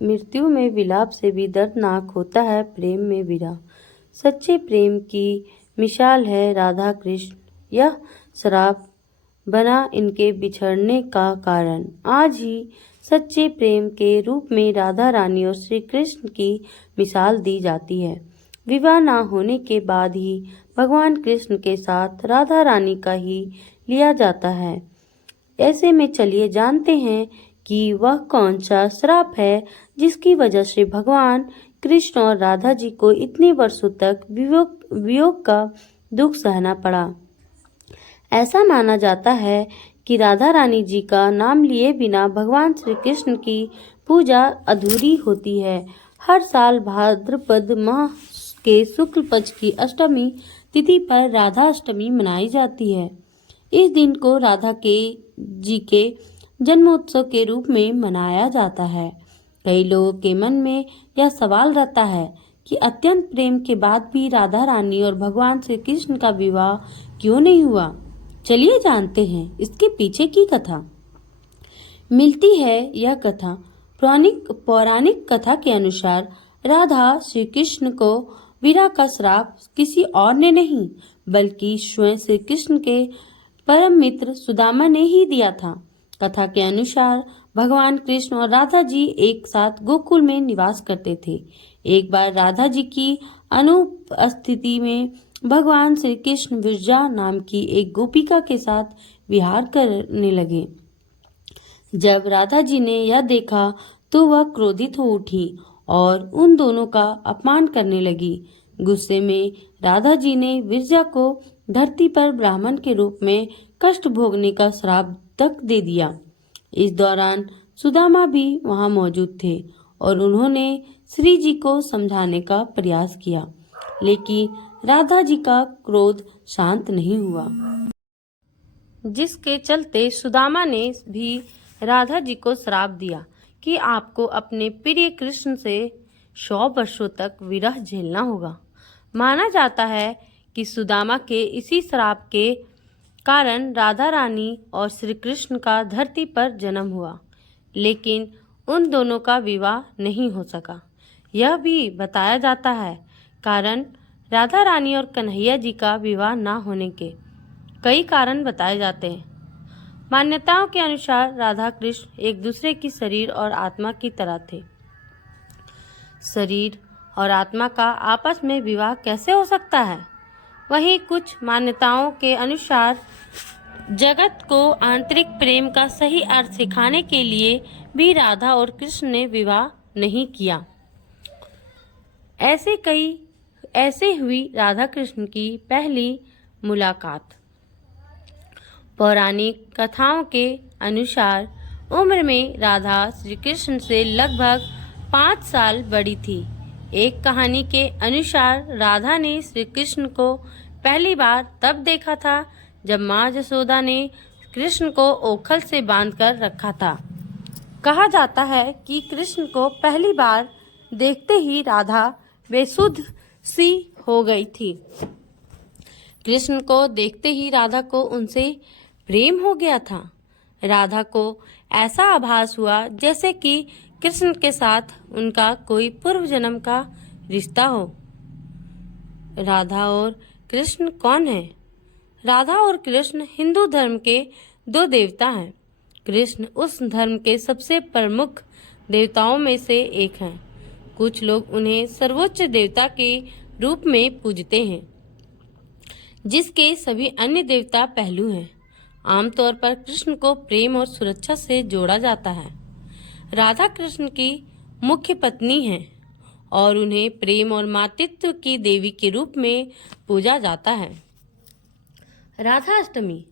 मृत्यु में विलाप से भी दर्दनाक होता है प्रेम में विरह। सच्चे प्रेम की मिसाल है राधा कृष्ण। यह श्राप बना इनके बिछड़ने का कारण। आज ही सच्चे प्रेम के रूप में राधा रानी और श्री कृष्ण की मिसाल दी जाती है। विवाह न होने के बाद ही भगवान कृष्ण के साथ राधा रानी का ही लिया जाता है। ऐसे में चलिए जानते हैं कि वह कौन सा श्राप है जिसकी वजह से भगवान कृष्ण और राधा जी को इतने वर्षों तक वियोग का दुख सहना पड़ा। ऐसा माना जाता है कि राधा रानी जी का नाम लिए बिना भगवान श्री कृष्ण की पूजा अधूरी होती है। हर साल भाद्रपद माह के शुक्ल पक्ष की अष्टमी तिथि पर राधा अष्टमी मनाई जाती है। इस दिन को राधा जी के जन्मोत्सव के रूप में मनाया जाता है। कई लोगों के मन में यह सवाल रहता है कि अत्यंत प्रेम के बाद भी राधा रानी और भगवान श्री कृष्ण का विवाह क्यों नहीं हुआ। चलिए जानते हैं इसके पीछे की कथा। मिलती है यह कथा पौराणिक कथा के अनुसार राधा श्री कृष्ण को विरह का श्राप किसी और ने नहीं बल्कि स्वयं श्री कृष्ण के परम मित्र सुदामा ने ही दिया था। कथा के अनुसार भगवान कृष्ण और राधा जी एक साथ गोकुल में निवास करते थे। एक बार राधा जी की अनुपस्थिति में भगवान श्री कृष्ण विरजा नाम की एक गोपिका के साथ विहार करने लगे। जब राधा जी ने यह देखा तो वह क्रोधित हो उठी और उन दोनों का अपमान करने लगी। गुस्से में राधा जी ने विरजा को धरती पर ब्राह्मण के रूप में कष्ट भोगने का श्राप तक दे दिया। इस दौरान सुदामा भी वहां मौजूद थे और उन्होंने श्री जी को समझाने का प्रयास किया, लेकिन राधा जी का क्रोध शांत नहीं हुआ, जिसके चलते सुदामा ने भी राधा जी को श्राप दिया कि आपको अपने प्रिय कृष्ण से 100 वर्षों तक विरह झेलना होगा। माना जाता है कि सुदामा के इसी श्राप के कारण राधा रानी और श्री कृष्ण का धरती पर जन्म हुआ, लेकिन उन दोनों का विवाह नहीं हो सका। यह भी बताया जाता है कारण राधा रानी और कन्हैया जी का विवाह न होने के कई कारण बताए जाते हैं। मान्यताओं के अनुसार राधा कृष्ण एक दूसरे की शरीर और आत्मा की तरह थे। शरीर और आत्मा का आपस में विवाह कैसे हो सकता है? वहीं कुछ मान्यताओं के अनुसार जगत को आंतरिक प्रेम का सही अर्थ सिखाने के लिए भी राधा और कृष्ण ने विवाह नहीं किया। ऐसे हुई राधा कृष्ण की पहली मुलाकात। पौराणिक कथाओं के अनुसार उम्र में राधा श्री कृष्ण से लगभग 5 साल बड़ी थी। एक कहानी के अनुसार राधा ने श्री कृष्ण को पहली बार तब देखा था जब माँ यशोदा ने कृष्ण को ओखल से बांधकर रखा था। कहा जाता है कि कृष्ण को पहली बार देखते ही राधा बेसुध सी हो गई थी। कृष्ण को देखते ही राधा को उनसे प्रेम हो गया था। राधा को ऐसा आभास हुआ जैसे कि कृष्ण के साथ उनका कोई पूर्व जन्म का रिश्ता हो। राधा और कृष्ण कौन है? राधा और कृष्ण हिंदू धर्म के 2 देवता हैं। कृष्ण उस धर्म के सबसे प्रमुख देवताओं में से एक हैं। कुछ लोग उन्हें सर्वोच्च देवता के रूप में पूजते हैं, जिसके सभी अन्य देवता पहलू हैं। आमतौर पर कृष्ण को प्रेम और सुरक्षा से जोड़ा जाता है। राधा कृष्ण की मुख्य पत्नी हैं और उन्हें प्रेम और मातृत्व की देवी के रूप में पूजा जाता है। राधा अष्टमी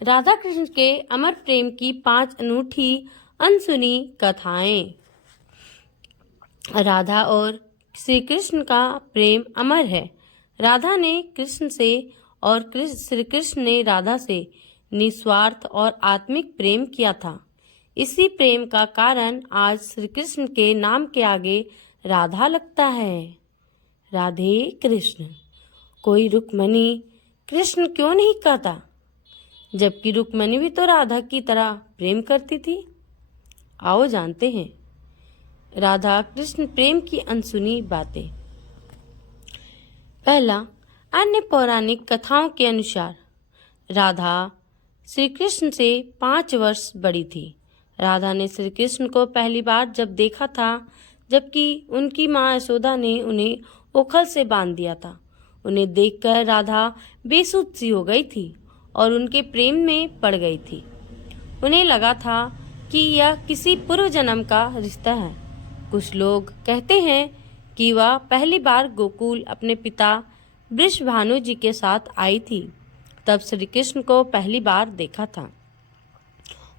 राधा कृष्ण के अमर प्रेम की 5 अनूठी अनसुनी कथाएं। राधा और श्री कृष्ण का प्रेम अमर है। राधा ने कृष्ण से और श्री कृष्ण ने राधा से निस्वार्थ और आत्मिक प्रेम किया था। इसी प्रेम का कारण आज श्री कृष्ण के नाम के आगे राधा लगता है। राधे कृष्ण। कोई रुक्मणी कृष्ण क्यों नहीं कहता, जबकि रुक्मणी भी तो राधा की तरह प्रेम करती थी? आओ जानते हैं। राधा कृष्ण प्रेम की अनसुनी बातें। पहला, अन्य पौराणिक कथाओं के अनुसार राधा श्री कृष्ण से 5 वर्ष बड़ी थी। राधा ने श्री कृष्ण को पहली बार जब देखा था, जबकि उनकी माँ यशोदा ने उन्हें ओखल से बांध दिया था। उन्हें देखकर राधा बेसुध सी हो गई थी और उनके प्रेम में पड़ गई थी। उन्हें लगा था कि यह किसी पूर्व जन्म का रिश्ता है। कुछ लोग कहते हैं कि वह पहली बार गोकुल अपने पिता वृषभानु जी के साथ आई थी, तब श्री कृष्ण को पहली बार देखा था।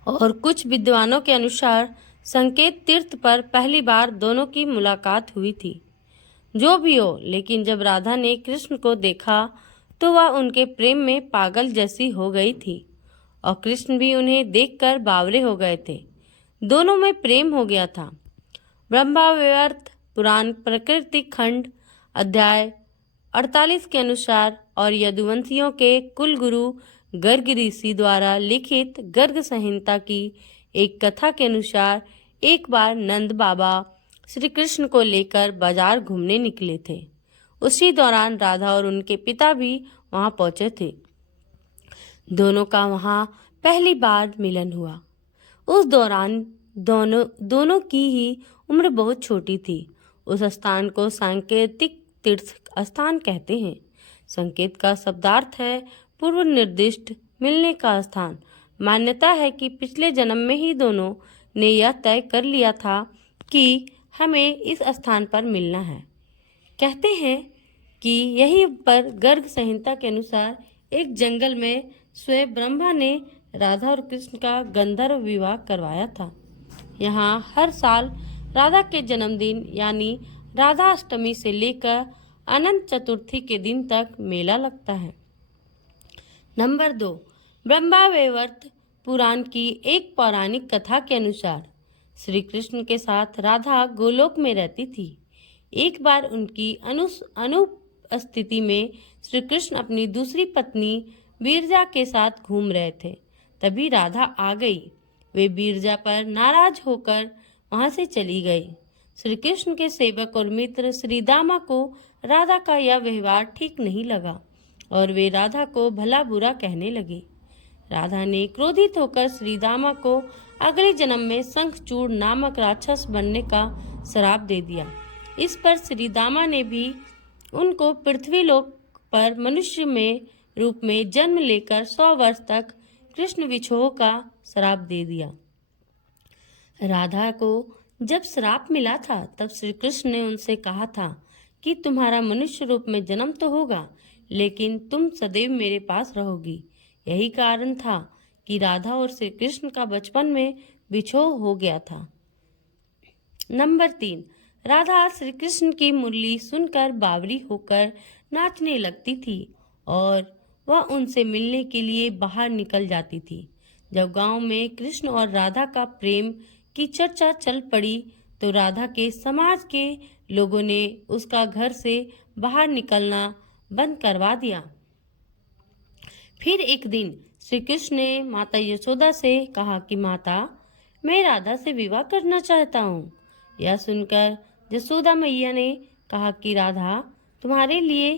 और कुछ विद्वानों के अनुसार संकेत तीर्थ पर पहली बार दोनों की मुलाकात हुई थी। जो भी हो, लेकिन जब राधा ने कृष्ण को देखा तो वह उनके प्रेम में पागल जैसी हो गई थी और कृष्ण भी उन्हें देखकर बावरे हो गए थे। दोनों में प्रेम हो गया था। ब्रह्मवैवर्त पुराण प्रकृति खंड अध्याय 48 के अनुसार और यदुवंशियों के कुल गुरु गर्ग ऋषि द्वारा लिखित गर्ग संहिता की एक कथा के अनुसार एक बार नंद बाबा श्री कृष्ण को लेकर बाजार घूमने निकले थे। उसी दौरान राधा और उनके पिता भी वहां पहुंचे थे। दोनों का वहां पहली बार मिलन हुआ। उस दौरान दोनों की ही उम्र बहुत छोटी थी। उस स्थान को सांकेतिक तीर्थ स्थान कहते हैं। संकेत का शब्दार्थ है पूर्व निर्दिष्ट मिलने का स्थान। मान्यता है कि पिछले जन्म में ही दोनों ने यह तय कर लिया था कि हमें इस स्थान पर मिलना है। कहते हैं कि यहीं पर गर्ग संहिता के अनुसार एक जंगल में स्वयं ब्रह्मा ने राधा और कृष्ण का गंधर्व विवाह करवाया था। यहाँ हर साल राधा के जन्मदिन यानी राधा अष्टमी से लेकर अनंत चतुर्थी के दिन तक मेला लगता है। नंबर 2, ब्रह्मवैवर्त पुराण की एक पौराणिक कथा के अनुसार श्री कृष्ण के साथ राधा गोलोक में रहती थी। एक बार उनकी अनुपस्थिति में श्री कृष्ण अपनी दूसरी पत्नी बीरजा के साथ घूम रहे थे। तभी राधा आ गई। वे बीरजा पर नाराज होकर वहां से चली गई। श्री कृष्ण के सेवक और मित्र श्री दामा को राधा का यह व्यवहार ठीक नहीं लगा और वे राधा को भला बुरा कहने लगे। राधा ने क्रोधित होकर श्री दामा को अगले जन्म में शंखचूड़ नामक राक्षस बनने का श्राप दे दिया। इस पर श्री दामा ने भी उनको पृथ्वीलोक पर मनुष्य में रूप में जन्म लेकर 100 वर्ष तक कृष्ण विछोह का श्राप दे दिया। राधा को जब श्राप मिला था तब श्री कृष्ण ने उनसे कहा था कि तुम्हारा मनुष्य रूप में जन्म तो होगा, लेकिन तुम सदैव मेरे पास रहोगी। यही कारण था कि राधा और श्री कृष्ण का बचपन में विछोह हो गया था। नंबर 3, राधा श्री कृष्ण की मुरली सुनकर बावरी होकर नाचने लगती थी और वह उनसे मिलने के लिए बाहर निकल जाती थी। जब गांव में कृष्ण और राधा का प्रेम की चर्चा चल पड़ी तो राधा के समाज के लोगों ने उसका घर से बाहर निकलना बंद करवा दिया। फिर एक दिन श्री कृष्ण ने माता यशोदा से कहा कि माता, मैं राधा से विवाह करना चाहता हूँ। यह सुनकर यशोदा मैया ने कहा कि राधा तुम्हारे लिए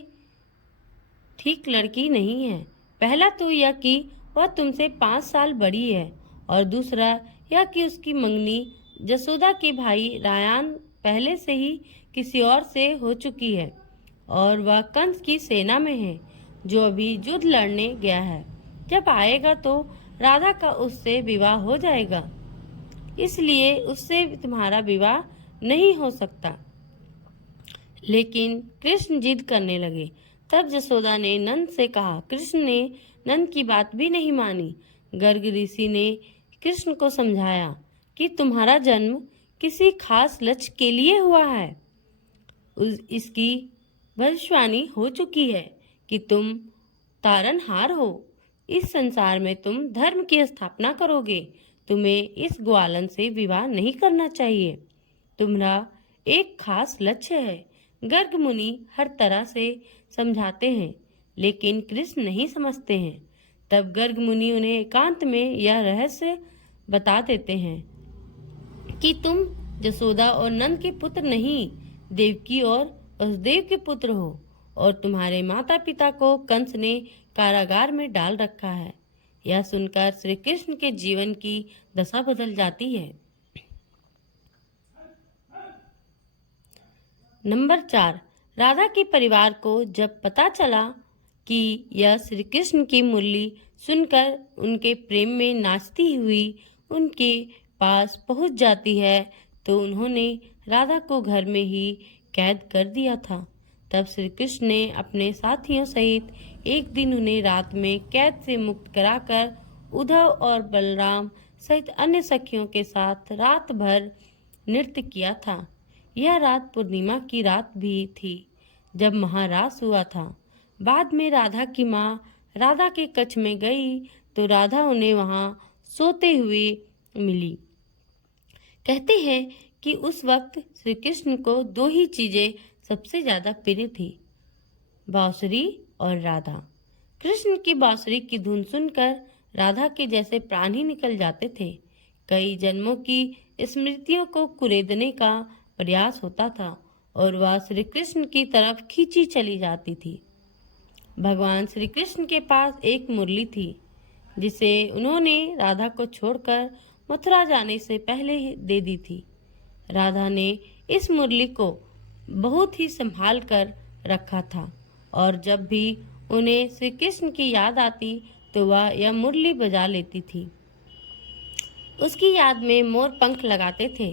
ठीक लड़की नहीं है। पहला तो यह कि वह तुमसे 5 साल बड़ी है और दूसरा यह कि उसकी मंगनी यशोदा के भाई रायान पहले से ही किसी और से हो चुकी है और वह कंस की सेना में है जो अभी युद्ध लड़ने गया है। जब आएगा तो राधा का उससे विवाह हो जाएगा, इसलिए उससे तुम्हारा विवाह नहीं हो सकता। लेकिन कृष्ण जिद करने लगे। तब यशोदा ने नंद से कहा। कृष्ण ने नंद की बात भी नहीं मानी। गर्ग ऋषि ने कृष्ण को समझाया कि तुम्हारा जन्म किसी खास लक्ष्य के लिए हुआ है। इसकी भविष्यवाणी हो चुकी है कि तुम तारनहार हो। इस संसार में तुम धर्म की स्थापना करोगे। तुम्हें इस ग्वालन से विवाह नहीं करना चाहिए। तुम्हारा एक खास लक्ष्य है। गर्ग मुनि हर तरह से समझाते हैं, लेकिन कृष्ण नहीं समझते हैं। तब गर्ग मुनि उन्हें एकांत में यह रहस्य बता देते हैं कि तुम जसोदा और नंद के पुत्र नहीं, देवकी और वसुदेव के पुत्र हो, और तुम्हारे माता पिता को कंस ने कारागार में डाल रखा है। यह सुनकर श्री कृष्ण के जीवन की दशा बदल जाती है। नंबर 4, राधा के परिवार को जब पता चला कि यह श्री कृष्ण की मुरली सुनकर उनके प्रेम में नाचती हुई उनके पास पहुंच जाती है, तो उन्होंने राधा को घर में ही कैद कर दिया था। तब श्री कृष्ण ने अपने साथियों सहित एक दिन उन्हें रात में कैद से मुक्त कराकर उद्धव और बलराम सहित अन्य सखियों के साथ रात भर नृत्य किया था। यह रात पूर्णिमा की रात भी थी जब महारास हुआ था। बाद में राधा की माँ राधा के कक्ष में गई तो राधा उन्हें वहां सोते हुए मिली। कहते हैं कि उस वक्त श्री कृष्ण को 2 ही चीजें सबसे ज्यादा प्रिय थी, बांसुरी और राधा। कृष्ण की बांसुरी की धुन सुनकर राधा के जैसे प्राण ही निकल जाते थे। कई जन्मों की स्मृतियों को कुरेदने का प्रयास होता था और वह श्री कृष्ण की तरफ खींची चली जाती थी। भगवान श्री कृष्ण के पास एक मुरली थी जिसे उन्होंने राधा को छोड़कर मथुरा जाने से पहले ही दे दी थी। राधा ने इस मुरली को बहुत ही संभाल कर रखा था और जब भी उन्हें श्री कृष्ण की याद आती तो वह यह मुरली बजा लेती थी। उसकी याद में मोर पंख लगाते थे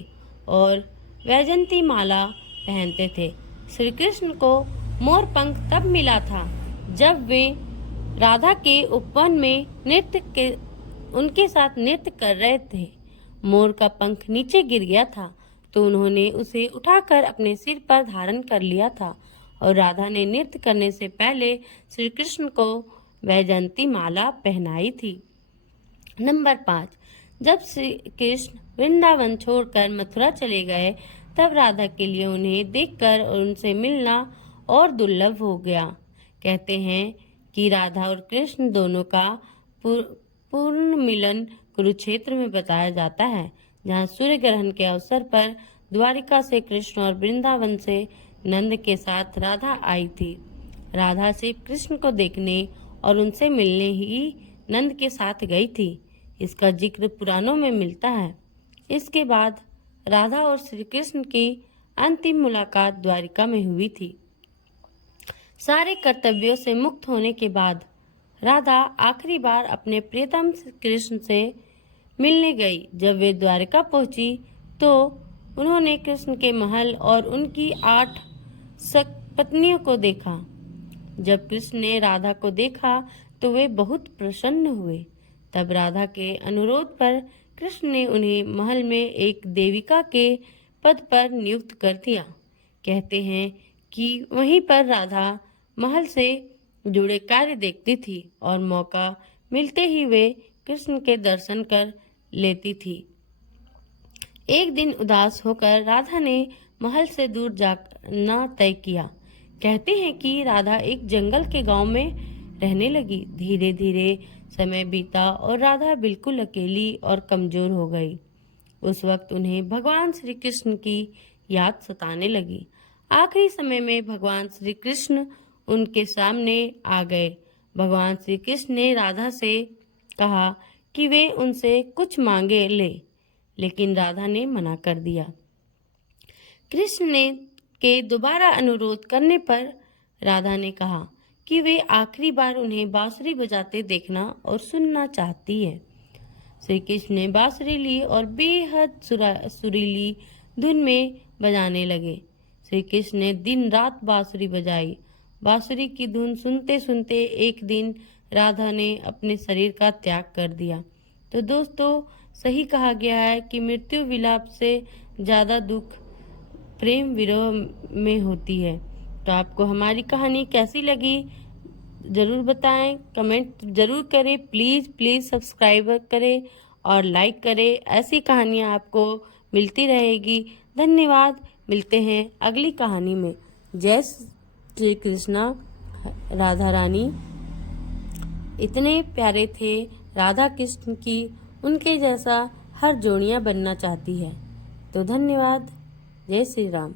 और वैजंती माला पहनते थे। श्री कृष्ण को मोर पंख तब मिला था जब वे राधा के उपवन में उनके साथ नृत्य कर रहे थे। मोर का पंख नीचे गिर गया था तो उन्होंने उसे उठाकर अपने सिर पर धारण कर लिया था और राधा ने नृत्य करने से पहले श्री कृष्ण को वैजयंती माला पहनाई थी। नंबर 5, जब श्री कृष्ण वृंदावन छोड़कर मथुरा चले गए तब राधा के लिए उन्हें देखकर और उनसे मिलना और दुर्लभ हो गया। कहते हैं कि राधा और कृष्ण दोनों का पूर्ण मिलन कुरुक्षेत्र में बताया जाता है, जहाँ सूर्य ग्रहण के अवसर पर द्वारिका से कृष्ण और वृंदावन से नंद के साथ राधा आई थी। राधा से कृष्ण को देखने और उनसे मिलने ही नंद के साथ गई थी। इसका जिक्र पुराणों में मिलता है। इसके बाद राधा और श्री कृष्ण की अंतिम मुलाकात द्वारिका में हुई थी। सारे कर्तव्यों से मुक्त होने के बाद राधा आखिरी बार अपने प्रियतम कृष्ण से मिलने गई। जब वे द्वारिका पहुंची तो उन्होंने कृष्ण के महल और उनकी 8 पत्नियों को देखा। जब कृष्ण ने राधा को देखा तो वे बहुत प्रसन्न हुए। तब राधा के अनुरोध पर कृष्ण ने उन्हें महल में एक देविका के पद पर नियुक्त कर दिया। कहते हैं कि वहीं पर राधा महल से जुड़े कार्य देखती थी और मौका मिलते ही वे कृष्ण के दर्शन कर लेती थी। एक दिन उदास होकर राधा ने महल से दूर जाना तय किया। कहते हैं कि राधा एक जंगल के गांव में रहने लगी। धीरे धीरे समय बीता और राधा बिल्कुल अकेली और कमजोर हो गई। उस वक्त उन्हें भगवान श्री कृष्ण की याद सताने लगी। आखिरी समय में भगवान श्री कृष्ण उनके सामने आ गए। भगवान श्री कृष्ण ने राधा से कहा कि वे उनसे कुछ मांगे ले, लेकिन राधा ने मना कर दिया। कृष्ण ने के दोबारा अनुरोध करने पर राधा ने कहा कि वे आखिरी बार उन्हें बांसुरी बजाते देखना और सुनना चाहती है। श्री कृष्ण ने बांसुरी ली और बेहद सुरीली धुन में बजाने लगे। श्री कृष्ण ने दिन रात बांसुरी बजाई। बांसुरी की धुन सुनते सुनते एक दिन राधा ने अपने शरीर का त्याग कर दिया। तो दोस्तों, सही कहा गया है कि मृत्यु विलाप से ज्यादा दुख प्रेम विरह में होती है। तो आपको हमारी कहानी कैसी लगी जरूर बताएं, कमेंट जरूर करें। प्लीज सब्सक्राइब करें और लाइक करें। ऐसी कहानियां आपको मिलती रहेगी। धन्यवाद। मिलते हैं अगली कहानी में। जय श्री कृष्णा। राधा रानी इतने प्यारे थे राधा कृष्ण की, उनके जैसा हर जोड़ियां बनना चाहती है। तो धन्यवाद। जय श्री राम।